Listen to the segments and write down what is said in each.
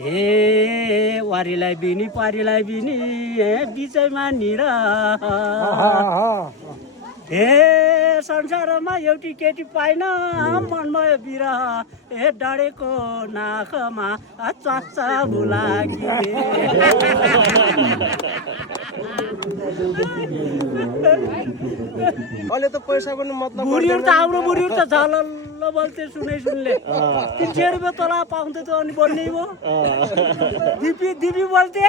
हे वारीलाई बिनी पारीलाई बिनी बिचैमा निर हे संसारमा एउटी केटी पाइन मनमा बिरह हे डढेको नाकमा चच्चा बुलाकी अहिले त पैसा पनि मतलब बुढीहरू त हाम्रो बुढीहरू त झलल्ल बोल्थे सुनले 300 रुपियाँ तला पाउँथे त अनि बोल्ने भयो दिपी बोल्थे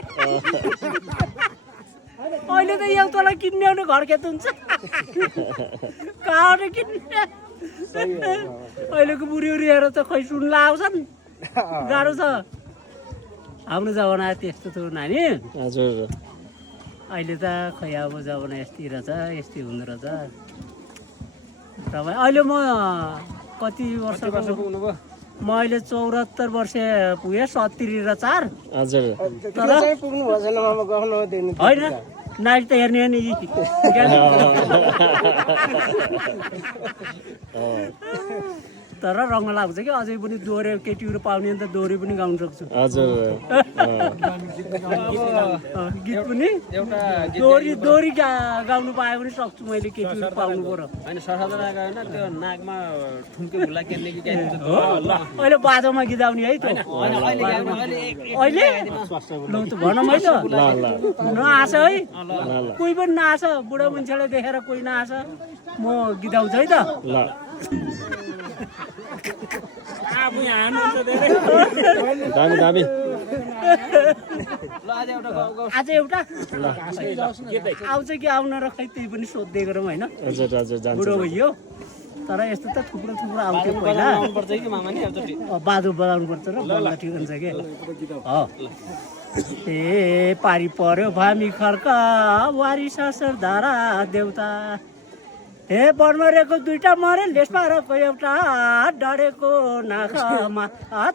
अहिले त यो तला किन्ने आउने घर खेत हुन्छ कहाँबाट किन्ने अहिलेको बुढीहरू हेरेर त खै सुन्ला आउँछन् गाह्रो छ हाम्रो जमाना त्यस्तो थियो नानी हजुर अहिले त खै अब जमाना यस्तै रहेछ यस्तै हुँदो रहेछ तपाईँ अहिले म कति वर्ष पुग्नुभयो म अहिले 74 वर्ष पुगेँ 70 र 4 हजुर तर पुग्नु भएन मामा गफ नदिनु होइन नाइट त हेर्ने नि तर रङ लाग्छ कि अझै पनि दोहोरे केटीहरू पाउने त दोहोरे पनि गाउन सक्छु हजुर गीत पनि दोहोरी गाउनु पाए पनि सक्छु मैले केटीहरू पाउनु पर्यो होइन सरसाधारण होइन त्यो नाकमा ठुम्के भुला केन्ने कि अहिले बाजोमा गीत आउने है त अहिले ल त भन मैले नआस है कोही पनि नआस बुढा मान्छेलाई देखेर कोही नआस म गीत आउँछु है त ल दामी दामी आज एउटा आउँछ कि आउन र खै त्यही पनि सोध्दै गरौँ होइन हजुर हजुर जान्छ बुढो भइयो तर यस्तो त थुप्रो आउँथ्यो पहिला बाजु बजाउनु पर्छ र बल्ल ठिक हुन्छ के ए पारी पर्यो भामी खर्का वारी सासर धारा देउता हे बनमरेको दुईटा मरे लेसपारको एउटा डढेको नाकमा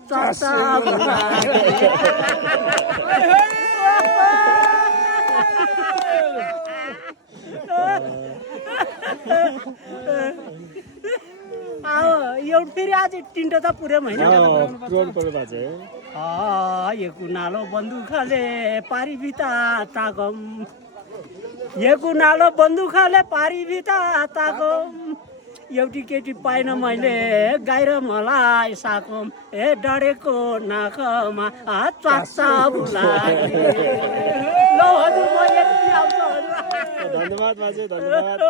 चच्चा एउटा फेरि आज तिनवटा त पुर्याउँ होइन यो कुनालो बन्दुकले पारी बिता तागम यो कुनालो बन्दुकले पारी बिता तागम एउटी केटी पाइन मैले गाएर मलाई साकम ए डढेको नाकमा चच्चा बुलाकी ल हजुर म यति आउँछु हजुर धन्यवाद बाजे धन्यवाद